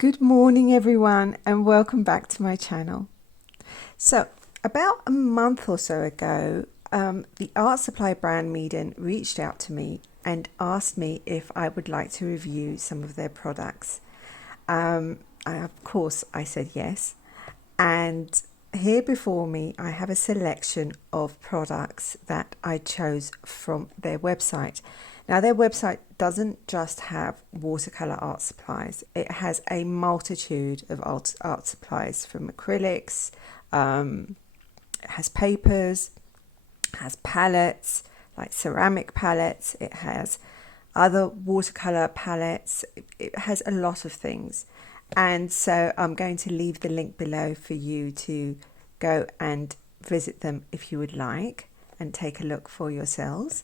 Good morning everyone and welcome back to my channel. So about a month or so ago, the art supply brand Meeden reached out to me and asked me if I would like to review some of their products. Of course I said yes, and here before me I have a selection of products that I chose from their website. Now their website doesn't just have watercolor art supplies, it has a multitude of art supplies, from acrylics, it has papers, it has palettes like ceramic palettes, it has other watercolor palettes, it has a lot of things. And so I'm going to leave the link below for you to go and visit them if you would like and take a look for yourselves.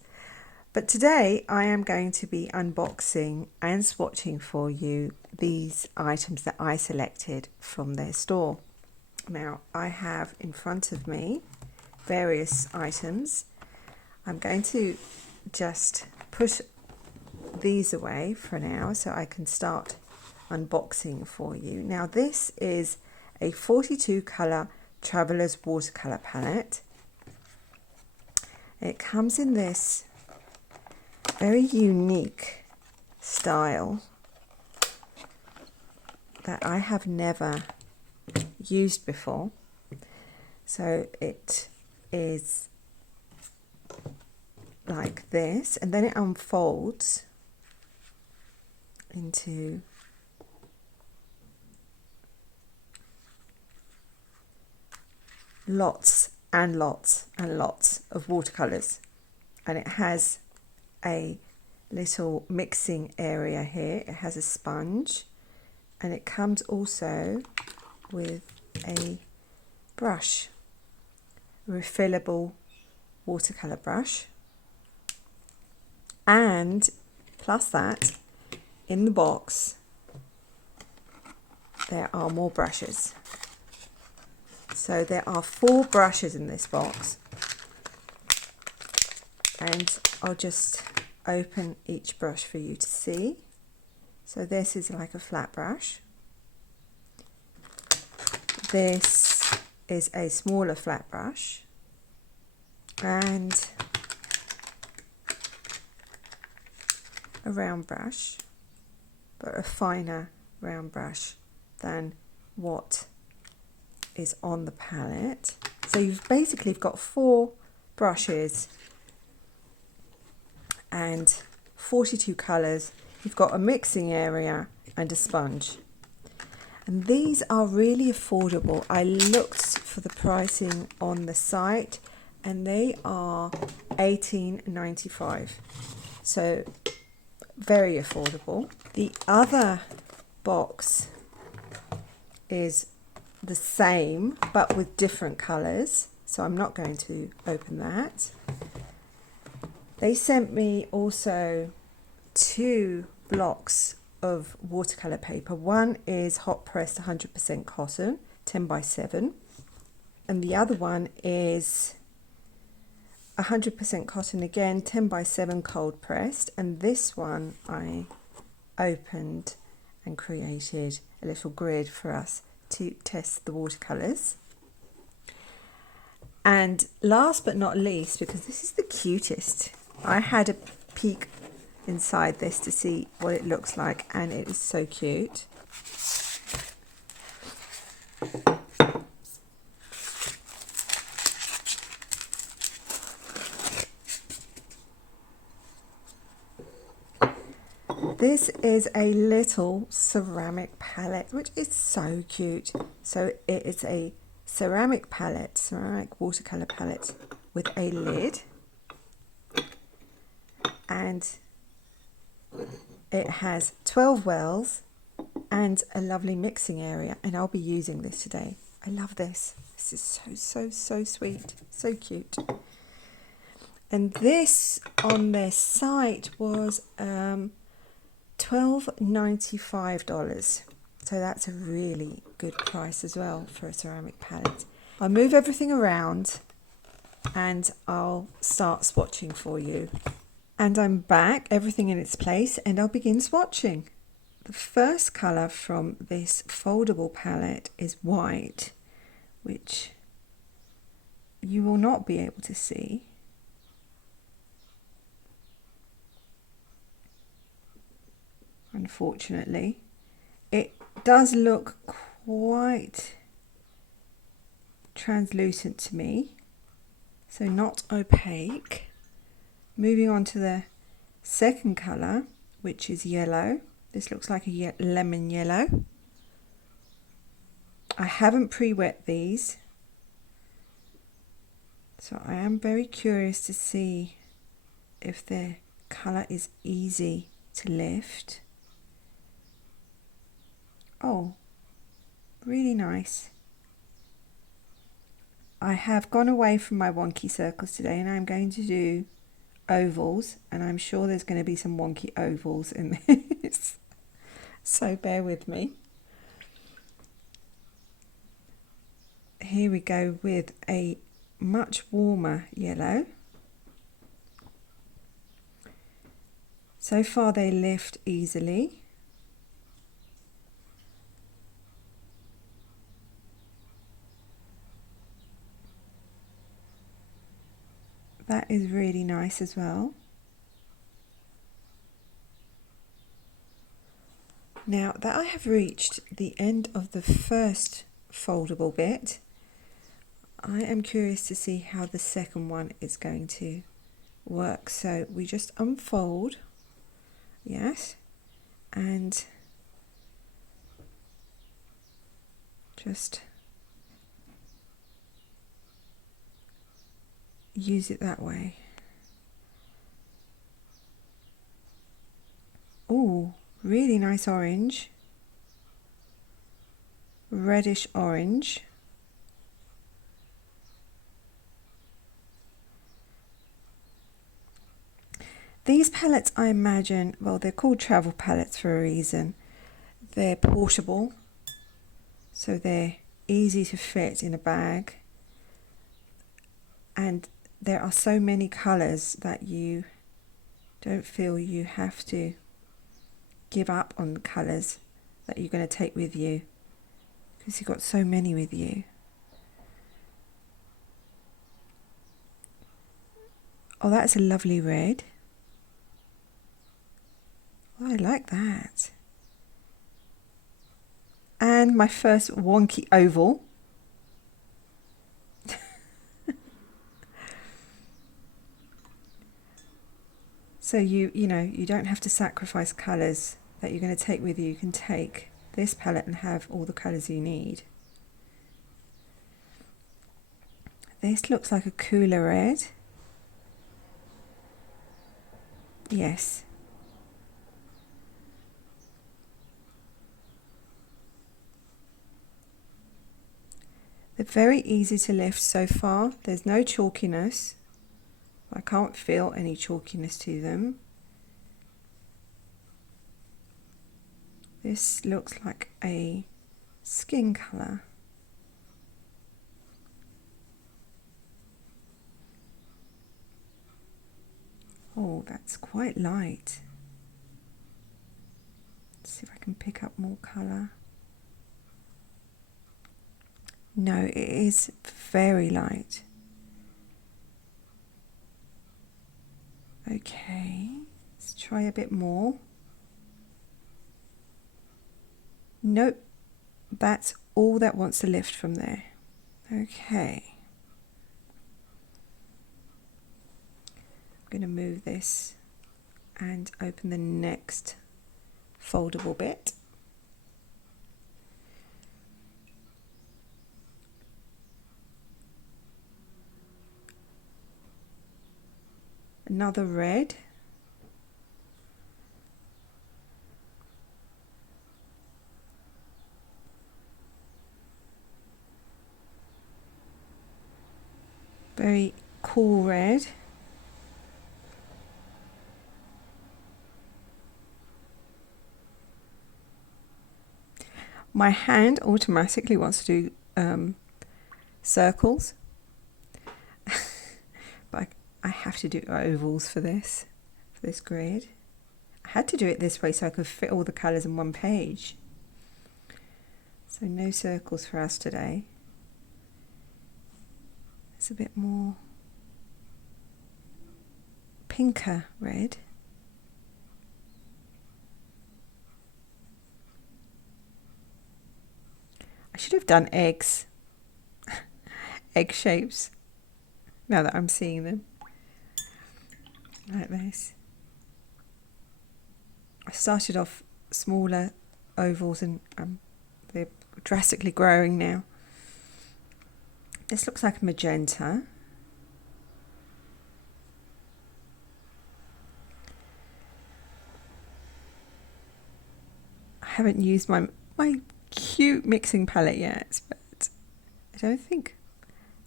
But today I am going to be unboxing and swatching for you these items that I selected from their store. Now I have in front of me various items. I'm going to just push these away for now so I can start unboxing for you. Now this is a 42 color Traveler's watercolor palette. It comes in this very unique style that I have never used before. So it is like this, and then it unfolds into lots and lots and lots of watercolors, and it has a little mixing area here. It has a sponge, and it comes also with a brush, refillable watercolor brush, and plus that, in the box there are more brushes. So there are 4 brushes in this box, and I'll just open each brush for you to see. So this is like a flat brush. This is a smaller flat brush, and a round brush, but a finer round brush than what is on the palette. So you've basically got 4 brushes and 42 colours. You've got a mixing area and a sponge, and these are really affordable. I looked for the pricing on the site and they are $18.95, so very affordable. The other box is the same but with different colours, so I'm not going to open that. They sent me also 2 blocks of watercolour paper. One is hot pressed 100% cotton, 10 by 7, and the other one is 100% cotton again, 10 by 7 cold pressed. And this one I opened and created a little grid for us to test the watercolours. And last but not least, because this is the cutest, I had a peek inside this to see what it looks like, and it is so cute. This is a little ceramic palette, which is so cute. So it is a ceramic palette, ceramic watercolor palette with a lid, and it has 12 wells and a lovely mixing area, and I'll be using this today. I love this. This is so sweet, so cute. And this on their site was $12.95, so that's a really good price as well for a ceramic palette. I'll move everything around and I'll start swatching for you. And I'm back, everything in its place, and I'll begin swatching. The first colour from this foldable palette is white, which you will not be able to see. Unfortunately, it does look quite translucent to me, so not opaque. Moving on to the second colour, which is yellow. This looks like a lemon yellow. I haven't pre-wet these, so I am very curious to see if the colour is easy to lift. Oh, really nice. I have gone away from my wonky circles today and I'm going to do ovals, and I'm sure there's going to be some wonky ovals in this. So bear with me. Here we go with a much warmer yellow. So far they lift easily. That is really nice as well. Now that I have reached the end of the first foldable bit, I am curious to see how the second one is going to work. So we just unfold, yes, and just use it that way. Oh, really nice orange, reddish orange. These palettes, I imagine, well, they're called travel palettes for a reason. They're portable, so they're easy to fit in a bag. And there are so many colours that you don't feel you have to give up on the colours that you're going to take with you, because you've got so many with you. Oh, that's a lovely red. Oh, I like that. And my first wonky oval. So you know, you don't have to sacrifice colours that you're going to take with you. You can take this palette and have all the colours you need. This looks like a cooler red. Yes. They're very easy to lift so far. There's no chalkiness. I can't feel any chalkiness to them. This looks like a skin colour. Oh, that's quite light. Let's see if I can pick up more colour. No, it is very light. Okay, let's try a bit more. Nope, that's all that wants to lift from there. Okay. I'm going to move this and open the next foldable bit. Another red. Very cool red. My hand automatically wants to do circles, but I have to do ovals for this grid. I had to do it this way so I could fit all the colours in one page. So no circles for us today. It's a bit more pinker red. I should have done eggs, egg shapes, now that I'm seeing them like this. I started off smaller ovals and they're drastically growing now. This looks like a magenta. I haven't used my cute mixing palette yet, but I don't think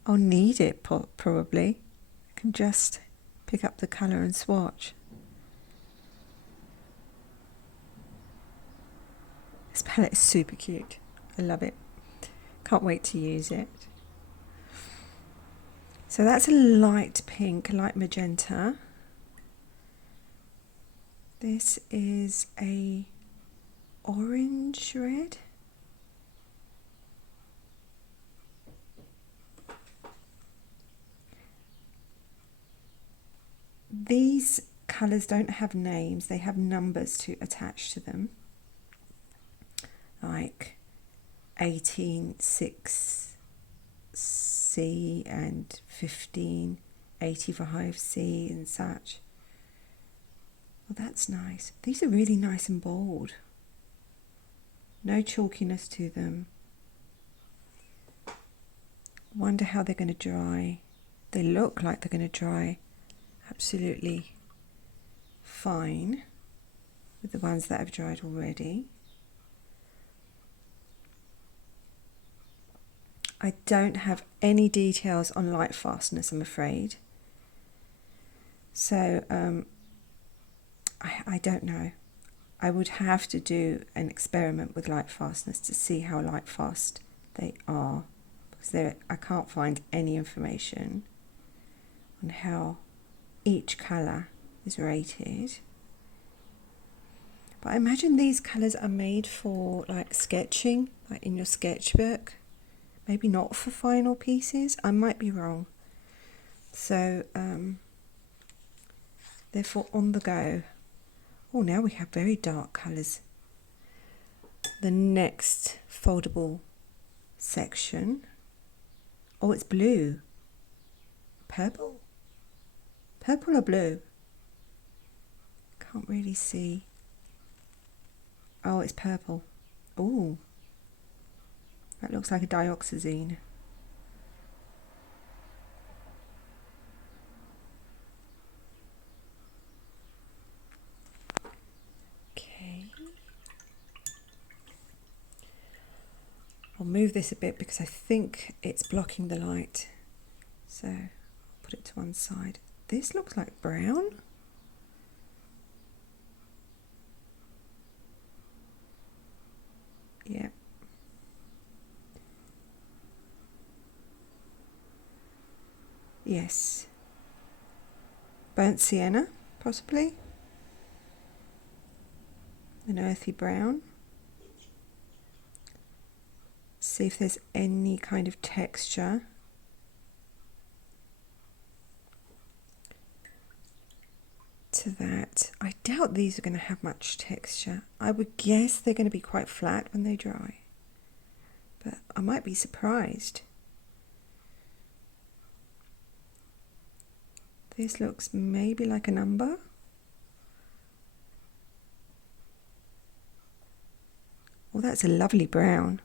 I'll need it probably. I can just pick up the colour and swatch. This palette is super cute. I love it. Can't wait to use it. So that's a light pink, light magenta. This is a orange red. These colours don't have names, they have numbers to attach to them, like 186C and 1585C and such. Well, that's nice. These are really nice and bold. No chalkiness to them. Wonder how they're going to dry. They look like they're going to dry absolutely fine with the ones that have dried already. I don't have any details on light fastness, I'm afraid. So I don't know. I would have to do an experiment with light fastness to see how light fast they are, because I can't find any information on how each colour is rated. But I imagine these colours are made for like sketching, like in your sketchbook. Maybe not for final pieces. I might be wrong. So therefore on the go. Oh, now we have very dark colours. The next foldable section. Oh, it's blue. Purple? Purple or blue? Can't really see. Oh, it's purple. Oh, that looks like a dioxazine. Okay. I'll move this a bit because I think it's blocking the light. So I'll put it to one side. This looks like brown. Yeah. Yes. Burnt sienna, possibly. An earthy brown. See if there's any kind of texture. To that. I doubt these are going to have much texture. I would guess they're going to be quite flat when they dry. But I might be surprised. This looks maybe like an umber. Oh, that's a lovely brown.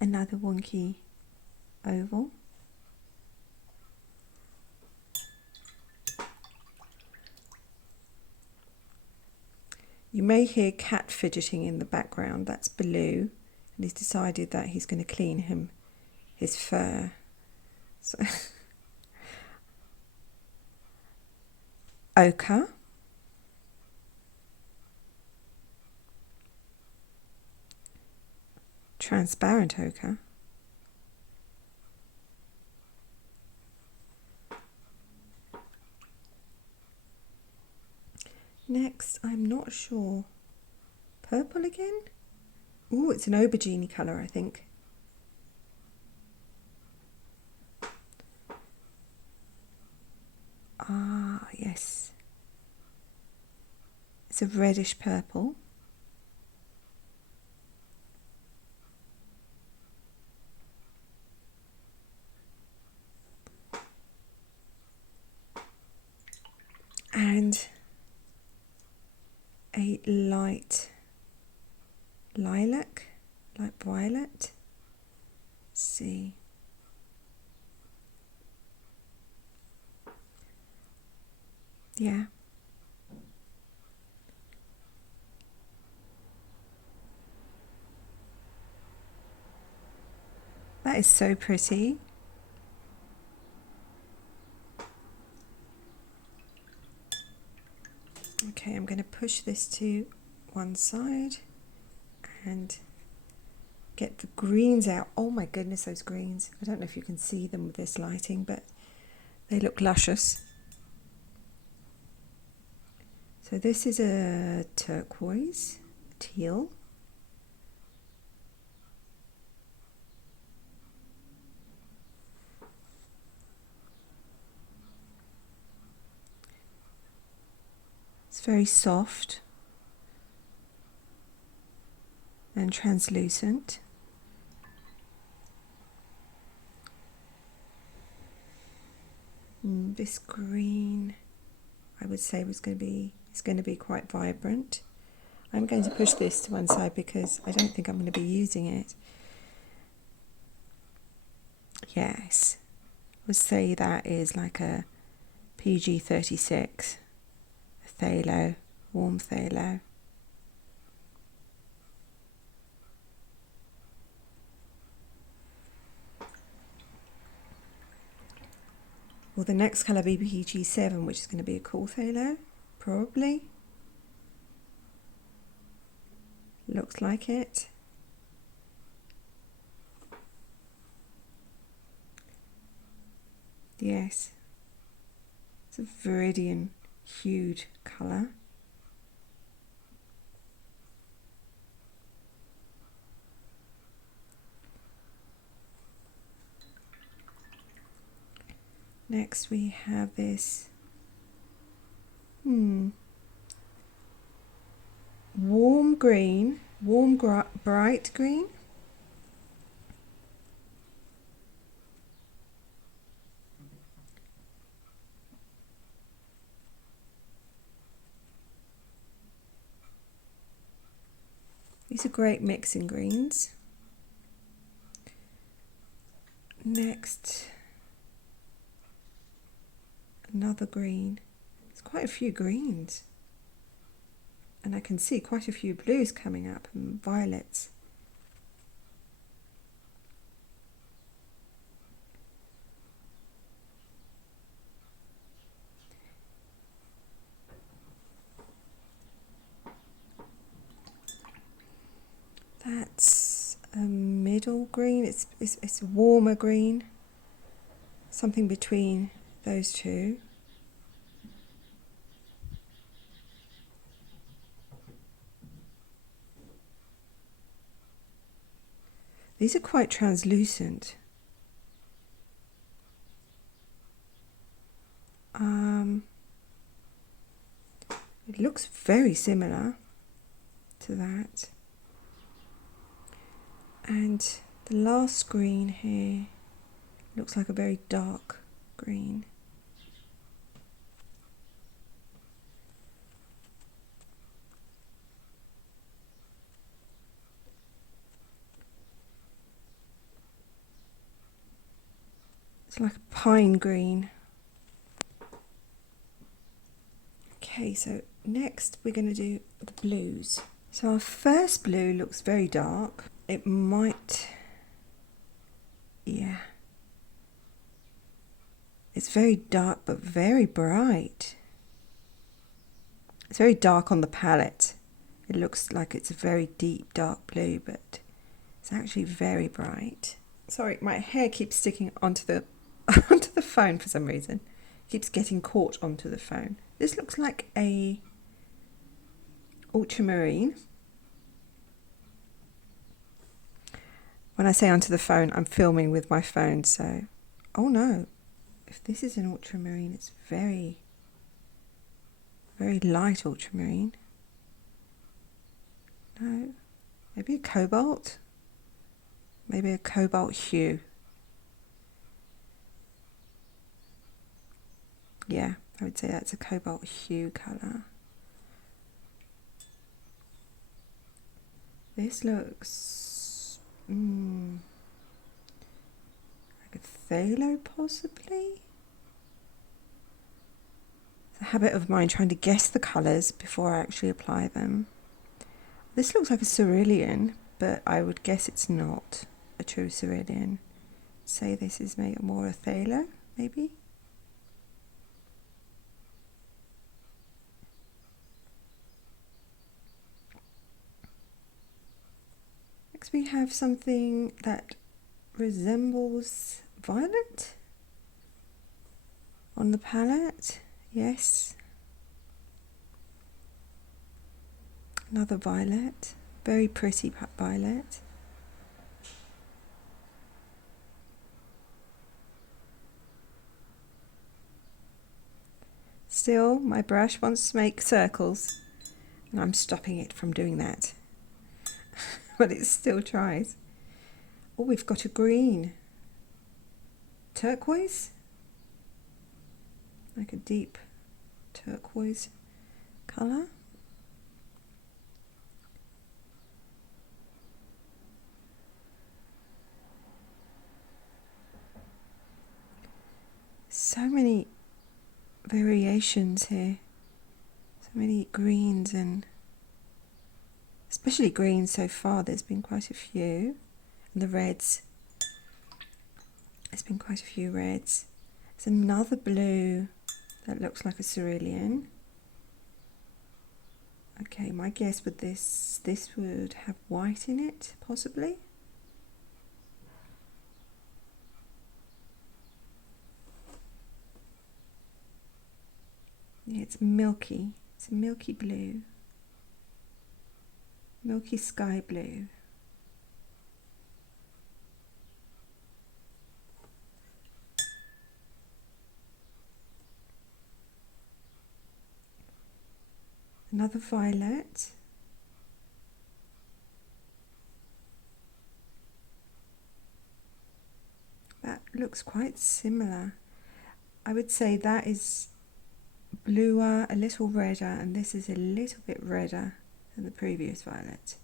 Another wonky oval. You may hear cat fidgeting in the background. That's Baloo, and he's decided that he's going to clean his fur. So ochre. transparent ochre. Next, I'm not sure. Purple again? Ooh, it's an aubergine colour, I think. Ah, yes. It's a reddish purple. And a light lilac, light violet. Let's see. Yeah. That is so pretty. Okay, I'm going to push this to one side and get the greens out. Oh my goodness, those greens. I don't know if you can see them with this lighting, but they look luscious. So this is a turquoise, teal. It's very soft and translucent. This green, I would say, it's going to be quite vibrant. I'm going to push this to one side because I don't think I'm going to be using it. Yes, I would say that is like a PG 36, a phthalo, warm phthalo. Will the next colour be PG7, which is going to be a cool phthalo? Probably. Looks like it. Yes. It's a viridian hued colour. Next we have this warm green, bright green. These are great mixing greens. Next, another green. There's quite a few greens. And I can see quite a few blues coming up and violets. That's a middle green. It's a warmer green. Something between those two. These are quite translucent. It looks very similar to that. And the last green here looks like a very dark green. It's like a pine green. Okay, so next we're going to do the blues. So our first blue looks very dark. It might, yeah. It's very dark but very bright. It's very dark on the palette. It looks like it's a very deep dark blue, but It's actually very bright. Sorry, my hair keeps sticking onto the onto the phone for some reason. Keeps getting caught onto the phone. This looks like a ultramarine. When I say onto the phone, I'm filming with my phone, so oh no. If this is an ultramarine, it's very light ultramarine. No, maybe a cobalt. Maybe a cobalt hue. Yeah, I would say that's a cobalt hue colour. This looks like a phthalo possibly. It's a habit of mine trying to guess the colours before I actually apply them. This looks like a cerulean, but I would guess it's not a true cerulean. Say this is more a phthalo, maybe? Next we have something that resembles violet on the palette. Yes. Another violet, very pretty violet. Still, my brush wants to make circles, and I'm stopping it from doing that. But it still tries. Oh, we've got a green. Turquoise? Like a deep turquoise colour. So many variations here. So many greens, and especially greens so far. There's been quite a few. And the reds. There's been quite a few reds. There's another blue that looks like a cerulean. Okay, my guess with this would have white in it, possibly. Yeah, it's milky. It's a milky blue. Milky sky blue. Another violet. That looks quite similar. I would say that is bluer, a little redder, and this is a little bit redder than the previous violet.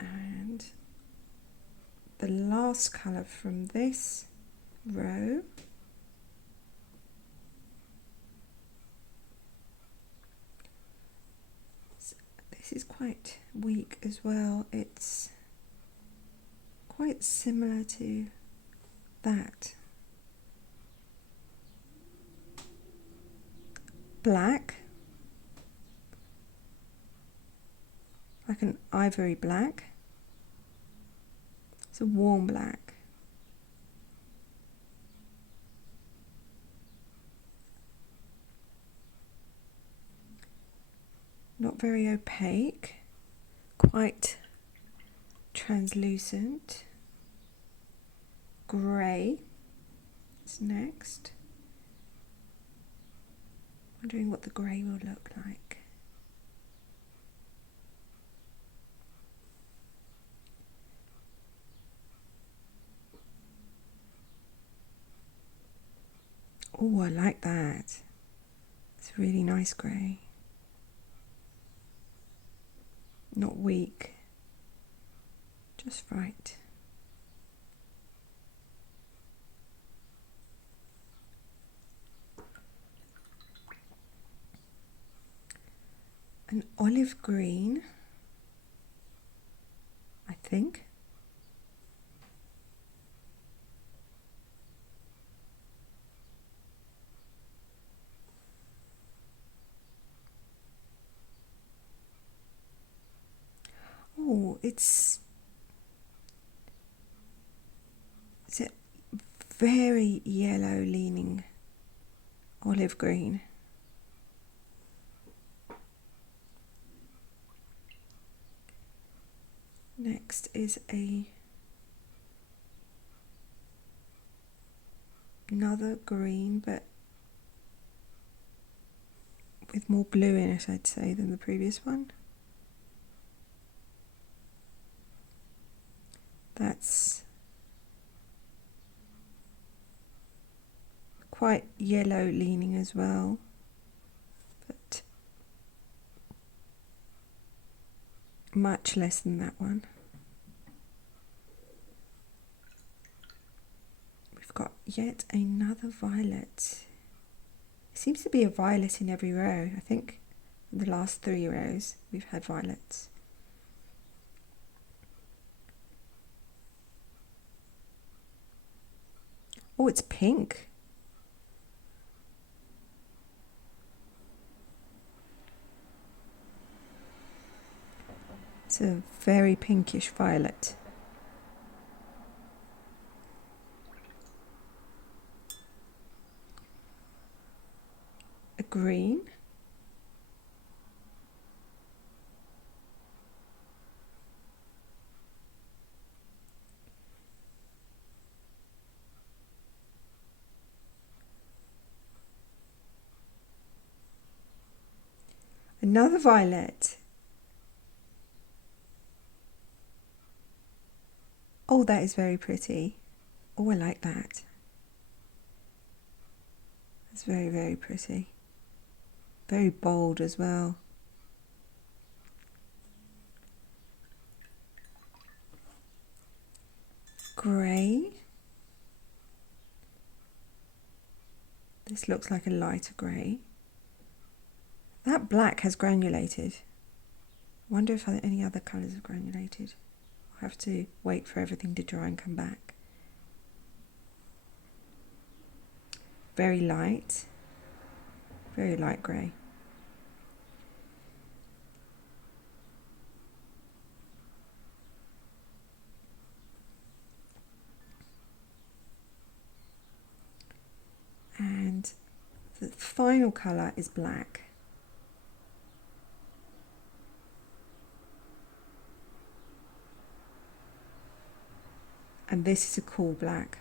And the last colour from this row this is quite weak as well. It's quite similar to that. Black, like an ivory black. It's a warm black. Not very opaque, quite translucent. Grey is next. Wondering what the grey will look like. Oh, I like that. It's a really nice grey. Not weak, just right. An olive green, I think. it's a very yellow leaning olive green. Next is another green, but with more blue in it, I'd say, than the previous one. That's quite yellow leaning as well, but much less than that one. We've got yet another violet. It seems to be a violet in every row. I think in the last 3 rows we've had violets. Oh, it's pink. It's a very pinkish violet. A green. Another violet. Oh, that is very pretty. Oh, I like that. It's very, very pretty. Very bold as well. Grey. This looks like a lighter grey. That black has granulated. I wonder if any other colours have granulated. I'll have to wait for everything to dry and come back. Very light grey. And the final colour is black. And this is a cool black.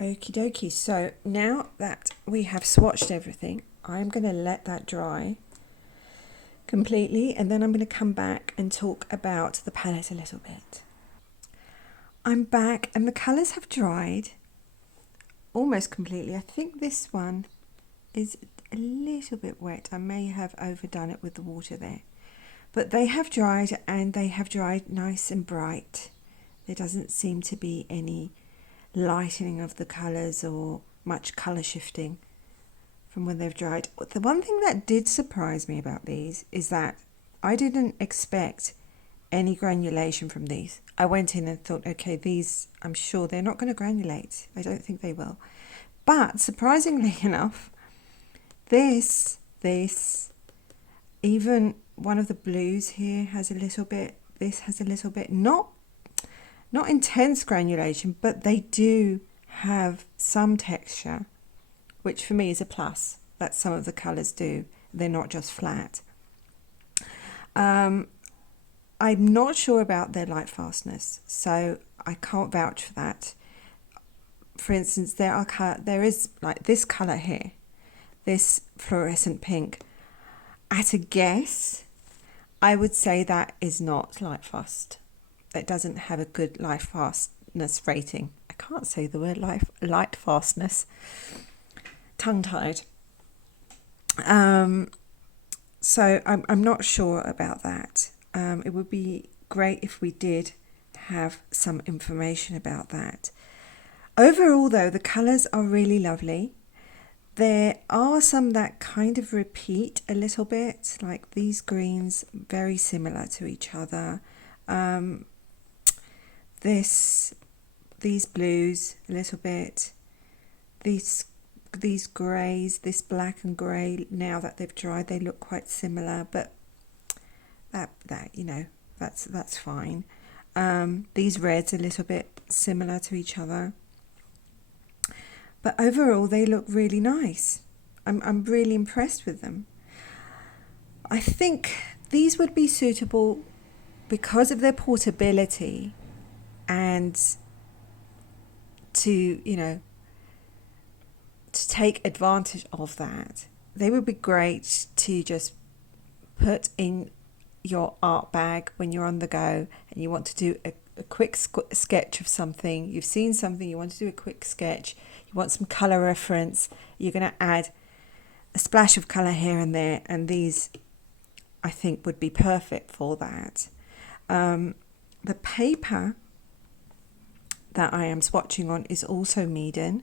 Okie dokie, so now that we have swatched everything, I'm going to let that dry completely, and then I'm going to come back and talk about the palette a little bit. I'm back and the colours have dried almost completely. I think this one is a little bit wet. I may have overdone it with the water there. But they have dried, and they have dried nice and bright. There doesn't seem to be any lightening of the colours or much colour shifting from when they've dried. The one thing that did surprise me about these is that I didn't expect any granulation from these. I went in and thought, okay, these, I'm sure they're not going to granulate. I don't think they will. But surprisingly enough, this, even one of the blues here has a little bit, this has a little bit, not intense granulation, but they do have some texture, which for me is a plus, that some of the colours do. They're not just flat. I'm not sure about their light fastness, so I can't vouch for that. For instance, there is like this colour here, this fluorescent pink. At a guess, I would say that is not light fast. That doesn't have a good light fastness rating. I can't say the word light fastness. Tongue-tied. So I'm not sure about that. It would be great if we did have some information about that. Overall, though, the colours are really lovely. There are some that kind of repeat a little bit, like these greens, very similar to each other. These blues a little bit. These these greys, this black and grey, now that they've dried, they look quite similar, but that you know, that's fine. These reds are a little bit similar to each other, but overall they look really nice. I'm really impressed with them. I think these would be suitable because of their portability, and to, you know, to take advantage of that. They would be great to just put in your art bag when you're on the go and you want to do a quick sketch of something. You've seen something, you want to do a quick sketch, you want some color reference, you're going to add a splash of color here and there, and these I think would be perfect for that. The paper that I am swatching on is also Meeden.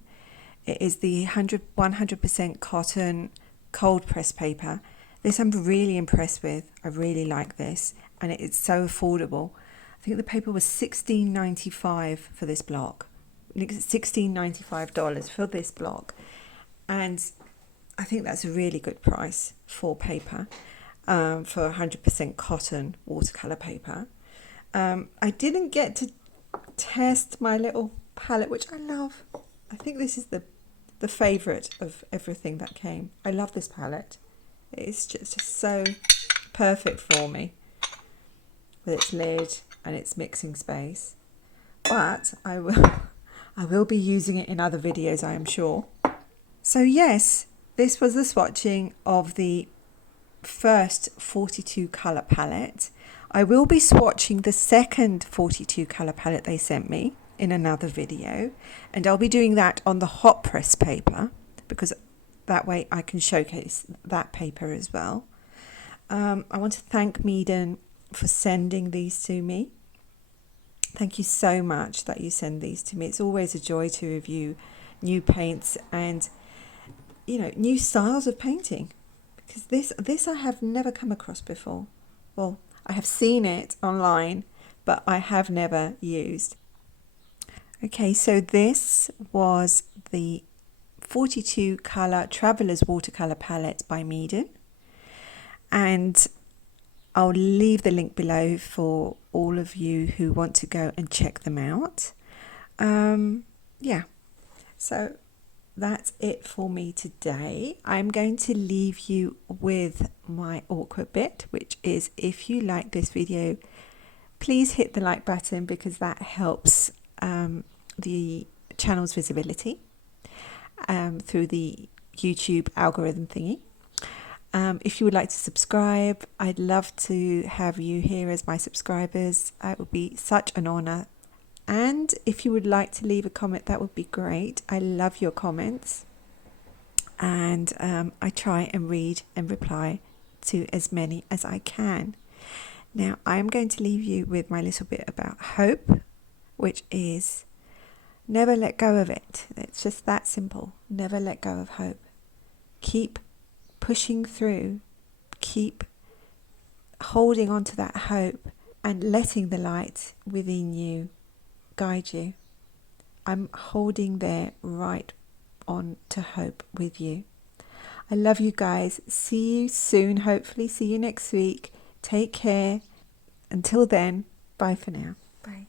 It is the 100% cotton cold press paper. This I'm really impressed with. I really like this, and it's so affordable. I think the paper was $16.95 for this block. $16.95 for this block, and I think that's a really good price for paper, for 100% cotton watercolor paper. I didn't get to test my little palette, which I love. I think this is the favorite of everything that came. I love this palette. It's just so perfect for me with its lid and its mixing space. But I will be using it in other videos, I am sure. So yes, this was the swatching of the first 42 colour palette. I will be swatching the second 42 colour palette they sent me in another video, and I'll be doing that on the hot press paper because that way I can showcase that paper as well. I want to thank Meeden for sending these to me. Thank you so much that you send these to me. It's always a joy to review new paints and, you know, new styles of painting, because this I have never come across before. Well, I have seen it online, but I have never used. Okay, so this was the 42 colour Traveller's Watercolor palette by Meeden, and I'll leave the link below for all of you who want to go and check them out. Yeah, so that's it for me today. I'm going to leave you with my awkward bit, which is, if you like this video, please hit the like button because that helps the channel's visibility through the YouTube algorithm thingy. If you would like to subscribe, I'd love to have you here as my subscribers. It would be such an honor. And if you would like to leave a comment, that would be great. I love your comments, and I try and read and reply to as many as I can. Now I'm going to leave you with my little bit about hope, which is never let go of it. It's just that simple. Never let go of hope. Keep pushing through. Keep holding on to that hope and letting the light within you guide you. I'm holding there right on to hope with you. I love you guys. See you soon. Hopefully see you next week. Take care. Until then, bye for now. Bye.